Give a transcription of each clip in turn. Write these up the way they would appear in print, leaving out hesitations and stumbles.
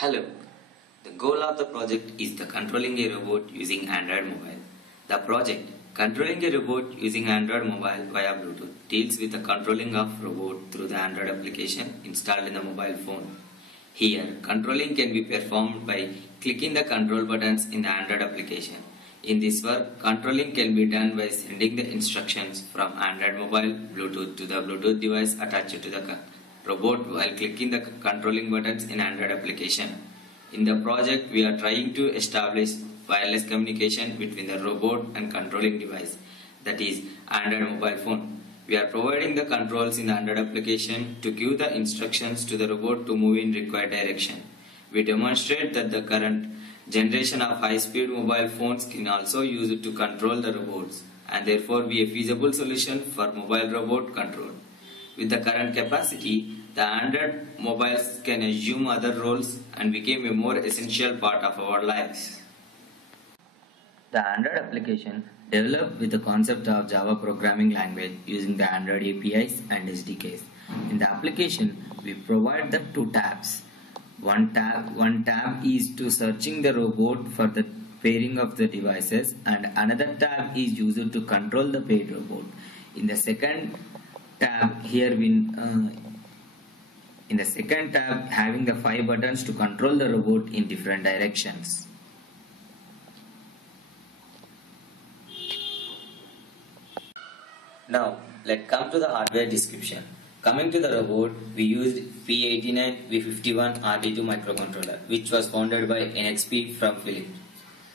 Hello. The goal of the project is the controlling a robot using Android mobile. The project Controlling a robot using Android mobile via Bluetooth deals with the controlling of robot through the Android application installed in the mobile phone. Here, controlling can be performed by clicking the control buttons in the Android application. In this work, controlling can be done by sending the instructions from Android mobile Bluetooth to the Bluetooth device attached to the robot while clicking the controlling buttons in Android application. In the project, we are trying to establish wireless communication between the robot and controlling device, that is Android mobile phone. We are providing the controls in the Android application to give the instructions to the robot to move in required direction. We demonstrate that the current generation of high-speed mobile phones can also use it to control the robots and therefore be a feasible solution for mobile robot control. With the current capacity, the Android mobiles can assume other roles and became a more essential part of our lives. The Android application developed with the concept of Java programming language using the Android APIs and SDKs. In the application, we provide the two tabs. One tab is to searching the robot for the pairing of the devices, and another tab is used to control the paired robot. In the second tab having the 5 buttons to control the robot in different directions. Now, let's come to the hardware description. Coming to the robot, we used P89V51 RD2 microcontroller, which was founded by NXP from Philips.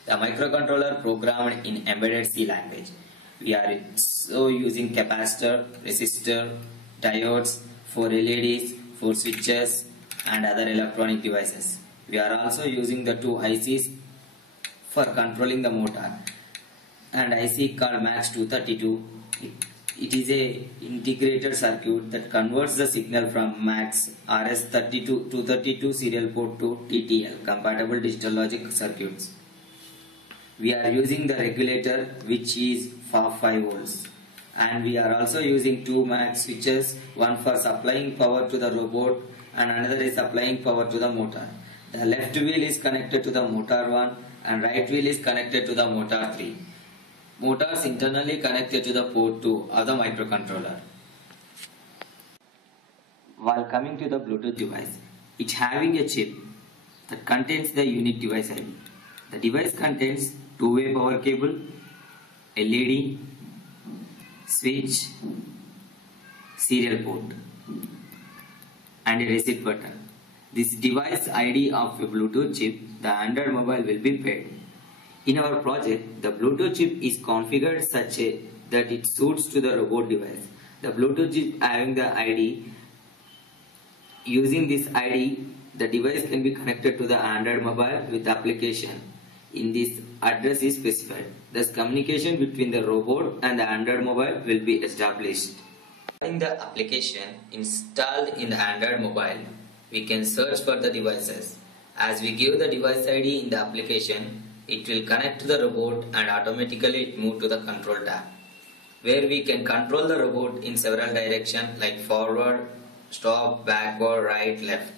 The microcontroller programmed in embedded C language. We are so using capacitor, resistor, diodes, 4 LEDs, 4 switches, and other electronic devices. We are also using the 2 ICs for controlling the motor. And IC called MAX232. It is a integrated circuit that converts the signal from MAX RS232 serial port to TTL compatible digital logic circuits. We are using the regulator, which is for 5 volts, and we are also using 2 MAX switches, one for supplying power to the robot and another is supplying power to the motor. The left wheel is connected to the motor 1 and right wheel is connected to the motor 3. Motors internally connected to the port 2 of the microcontroller. While coming to the Bluetooth device, it's having a chip that contains the unique device ID. The device contains two-way power cable, LED, switch, serial port, and a reset button. This device ID of a Bluetooth chip, the Android mobile will be paired. In our project, the Bluetooth chip is configured such that it suits to the robot device. The Bluetooth chip having the ID, using this ID, the device can be connected to the Android mobile with the application. In this address is specified. Thus, communication between the robot and the Android mobile will be established. In the application installed in the Android mobile, we can search for the devices. As we give the device ID in the application, it will connect to the robot and automatically move to the control tab, where we can control the robot in several directions like forward, stop, backward, right, left.